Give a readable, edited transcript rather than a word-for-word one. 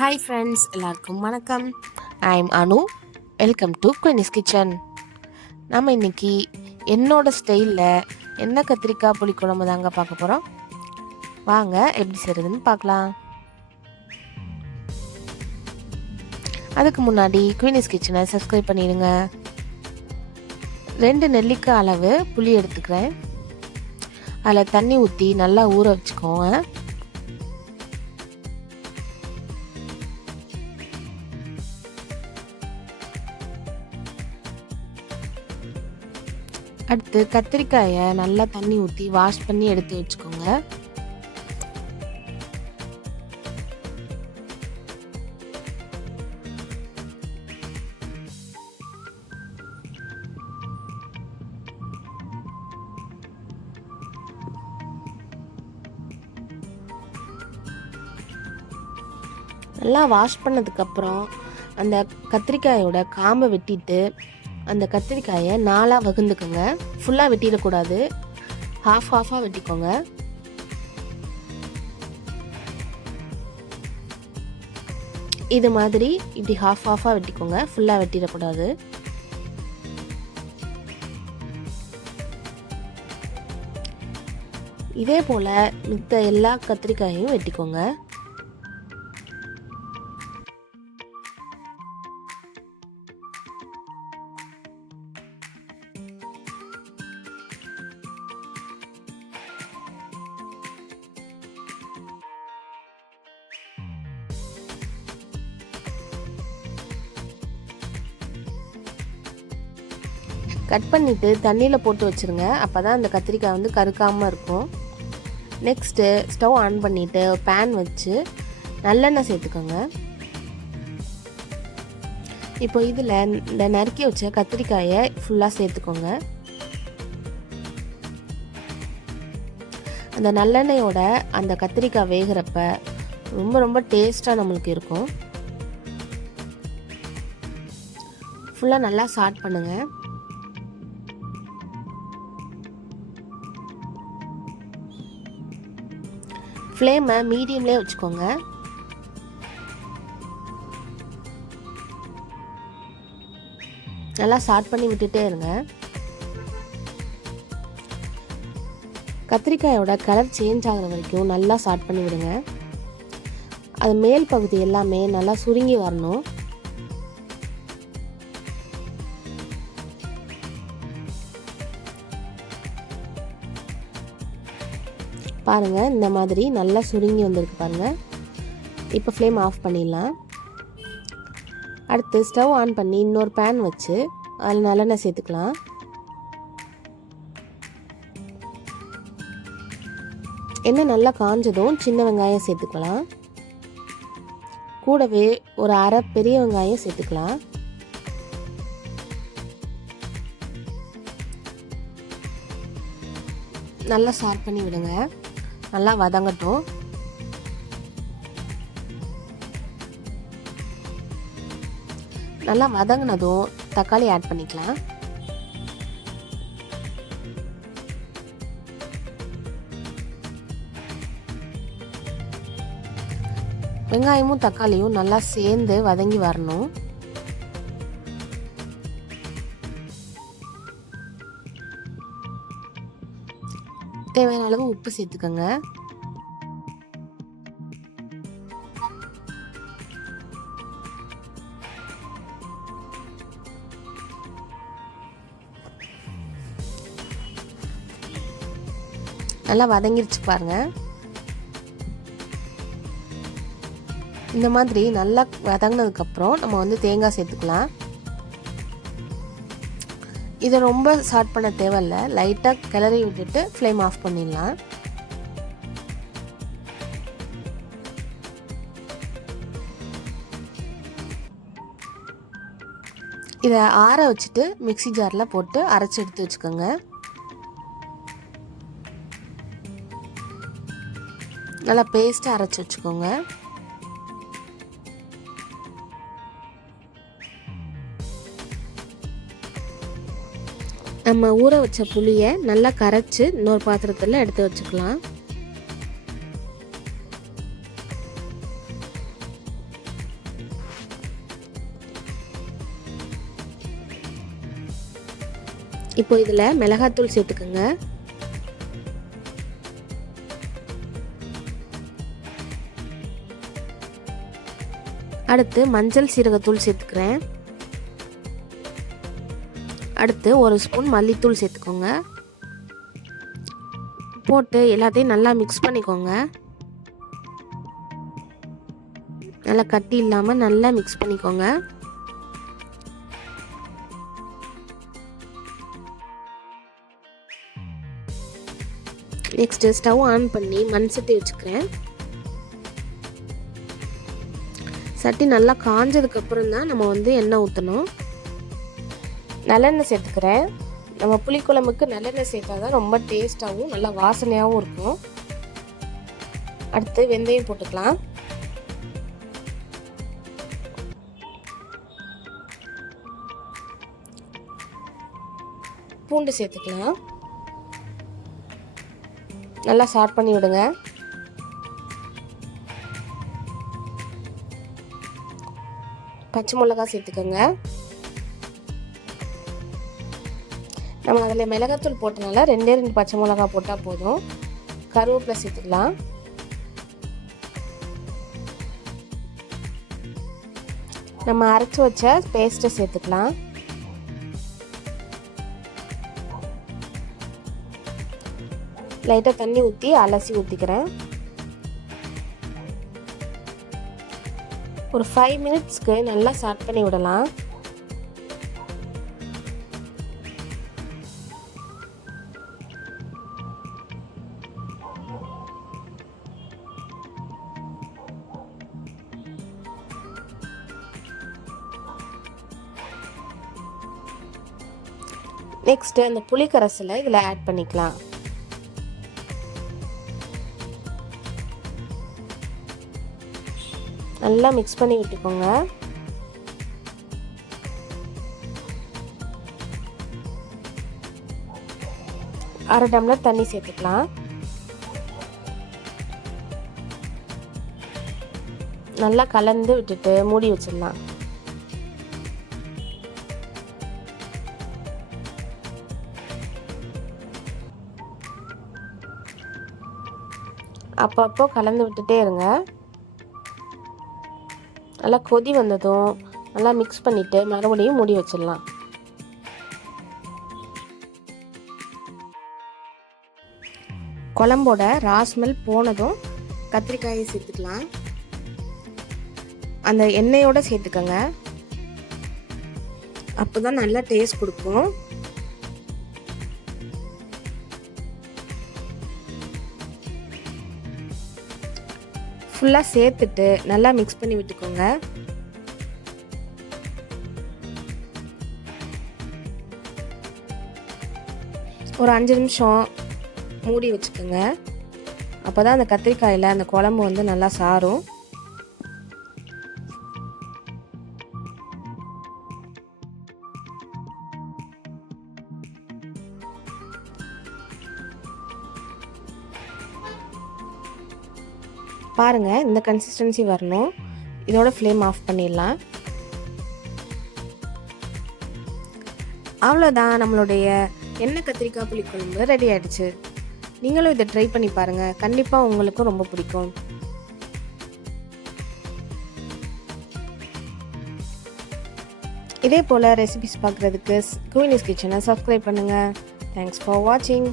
Hi friends, எல்லாருக்கும் வணக்கம். I am Anu. Welcome to Queenie's kitchen. நம்ம இன்றைக்கி என்னோடய ஸ்டைலில் என்ன கத்திரிக்காய் புளிக்குழம்பு தாங்க பார்க்க போகிறோம். வாங்க எப்படி செய்கிறதுன்னு பார்க்கலாம். அதுக்கு முன்னாடி குயினிஸ் கிச்சனை சப்ஸ்கிரைப் பண்ணிடுங்க. 2 நெல்லிக்காய் அளவு புளி எடுத்துக்கிறேன். அதில் தண்ணி ஊற்றி நல்லா ஊற வச்சுக்கோங்க. அடுத்து கத்திரிக்காயை நல்லா தண்ணி ஊற்றி வாஷ் பண்ணி எடுத்து வச்சுக்கோங்க. நல்லா வாஷ் பண்ணதுக்கப்புறம் அந்த கத்திரிக்காயோட காம்பை வெட்டிட்டு அந்த கத்திரிக்காயை 4ஆக வகுந்துக்குங்க. ஃபுல்லாக வெட்டிடக்கூடாது, ஹாஃபாக வெட்டிக்கோங்க. இது மாதிரி இப்படி ஹாஃபாக வெட்டிக்கோங்க, ஃபுல்லாக வெட்டிடக்கூடாது. இதே போல் மித்த எல்லா கத்திரிக்காயையும் வெட்டிக்கோங்க. கட் பண்ணிவிட்டு தண்ணியில் போட்டு வச்சுருங்க. அப்போ தான் அந்த கத்திரிக்காய் வந்து கருக்காமல் இருக்கும். நெக்ஸ்ட்டு ஸ்டவ் ஆன் பண்ணிவிட்டு பேன் வச்சு நல்லெண்ணெய் சேர்த்துக்கோங்க. இப்போ இதில் இந்த நறுக்கி வச்ச கத்திரிக்காயை ஃபுல்லாக சேர்த்துக்கோங்க. அந்த நல்லெண்ணெயோட அந்த கத்திரிக்காய் வேகிறப்ப ரொம்ப ரொம்ப டேஸ்ட்டாக நம்மளுக்கு இருக்கும். ஃபுல்லாக நல்லா சாட் பண்ணுங்கள். ஃப்ளேமை மீடியம்லேயே வச்சுக்கோங்க. நல்லா சாட் பண்ணி விட்டுட்டே இருங்க. கத்திரிக்காயோட கலர் சேஞ்ச் ஆகிற வரைக்கும் நல்லா சாட் பண்ணி விடுங்க. அது மேல் பகுதி எல்லாமே நல்லா சுருங்கி வரணும். பாருங்கள், இந்த மாதிரி நல்லா சுருங்கி வந்திருக்கு பாருங்கள். இப்போ ஃப்ளேம் ஆஃப் பண்ணிடலாம். அடுத்து ஸ்டவ் ஆன் பண்ணி இன்னொரு பேன் வச்சு அதில் நல்லெண்ணெய் சேர்த்துக்கலாம். எண்ணெய் நல்லா காஞ்சதும் சின்ன வெங்காயம் சேர்த்துக்கலாம். கூடவே ஒரு அரை பெரிய வெங்காயம் சேர்த்துக்கலாம். நல்லா சாட் பண்ணி விடுங்க. நல்லா வதங்கட்டும். நல்லா வதங்கினதும் தக்காளி ஆட் பண்ணிக்கலாம். வெங்காயமும் தக்காளியும் நல்லா சேர்ந்து வதங்கி வரணும். தேவையான அளவு உப்பு சேர்த்துக்கோங்க. நல்லா வதங்கிருச்சு பாருங்க. இந்த மாதிரி நல்லா வதங்கினதுக்கப்புறம் நம்ம வந்து தேங்காய் சேர்த்துக்கலாம். இதை ரொம்ப சாட் பண்ண தேவையில்ல, லைட்டாக கிளறி விட்டுட்டு ஃப்ளேம் ஆஃப் பண்ணிடலாம். இதை ஆற வச்சுட்டு மிக்ஸி ஜாரில் போட்டு அரைச்சி எடுத்து வச்சுக்கோங்க. நல்லா பேஸ்ட்டாக அரைச்சி வச்சுக்கோங்க. நம்ம ஊற வச்ச புளியை நல்லா கரைச்சி இன்னொரு பாத்திரத்தில் எடுத்து வச்சுக்கலாம். இப்போ இதில் மிளகாத்தூள் சேர்த்துக்கோங்க. அடுத்து மஞ்சள் சீரகத்தூள் சேர்த்துக்கிறேன். அடுத்து 1 ஸ்பூன் மல்லித்தூள் சேர்த்துக்கோங்க. போட்டு எல்லாத்தையும் நல்லா மிக்ஸ் பண்ணிக்கோங்க. நல்லா கட்டி இல்லாமல் நல்லா மிக்ஸ் பண்ணிக்கோங்க. நெக்ஸ்ட்டு ஸ்டவ் ஆன் பண்ணி மண் சட்டி வச்சுக்கிறேன். சட்டி நல்லா காஞ்சதுக்கப்புறம் தான் நம்ம எண்ணெய் ஊற்றணும். நல்லெண்ணெய் சேர்த்துக்கிறேன். நம்ம புளிக்குழம்புக்கு நல்லெண்ணெய் சேர்த்தா தான் ரொம்ப டேஸ்ட்டாகவும் நல்லா வாசனையாகவும் இருக்கும். அடுத்து வெந்தயம் போட்டுக்கலாம். பூண்டு சேர்த்துக்கலாம். நல்லா சாட் பண்ணி விடுங்க. பச்சை மிளகாய் சேர்த்துக்கோங்க. நம்ம அதில் மிளகாத்தூள் போட்டனால 2 பச்சை மிளகாய் போட்டால் போதும். கருவேப்பிலை சேர்த்துக்கலாம். நம்ம அரைச்சி வச்ச பேஸ்ட்டை சேர்த்துக்கலாம். லைட்டாக தண்ணி ஊற்றி அலசி ஊற்றிக்கிறேன். ஒரு 5 மினிட்ஸ்க்கு நல்லா சாட் பண்ணி விடலாம். நெக்ஸ்ட்டு அந்த புளி கரைசலை இதில் ஆட் பண்ணிக்கலாம். நல்லா மிக்ஸ் பண்ணி விட்டுக்கோங்க. அரை டம்ளர் தண்ணி சேர்த்துக்கலாம். நல்லா கலந்து விட்டுட்டு மூடி வச்சிடலாம். அப்பப்போ கலந்து விட்டுட்டே இருங்க. நல்லா கொதி வந்ததும் நல்லா மிக்ஸ் பண்ணிவிட்டு மறுபடியும் மூடி வச்சிடலாம். குழம்போட ராஸ்மெல் போனதும் கத்திரிக்காயை சேர்த்துக்கலாம். அந்த எண்ணெயோடு சேர்த்துக்கோங்க. அப்போ தான் நல்லா டேஸ்ட் கொடுக்கும். ஃபுல்லாக சேர்த்துட்டு நல்லா மிக்ஸ் பண்ணி விட்டுக்கோங்க. ஒரு 5 நிமிஷம் மூடி வச்சுக்கோங்க. அப்போ தான் அந்த கத்திரிக்காயில் அந்த குழம்பு நல்லா சாரும். பாருங்கள், இந்த கன்சிஸ்டன்சி வரணும். இதோட ஃப்ளேம் ஆஃப் பண்ணிடலாம். அவ்வளோதான், நம்மளுடைய எண்ணெய் கத்திரிக்காய் புளிக்குழம்பு ரெடி ஆகிடுச்சு. நீங்களும் இதை ட்ரை பண்ணி பாருங்கள். கண்டிப்பாக உங்களுக்கும் ரொம்ப பிடிக்கும். இதே போல் ரெசிபிஸ் பார்க்குறதுக்கு குயினிஸ் கிச்சனை சப்ஸ்கிரைப் பண்ணுங்கள். தேங்க்ஸ் ஃபார் வாட்சிங்.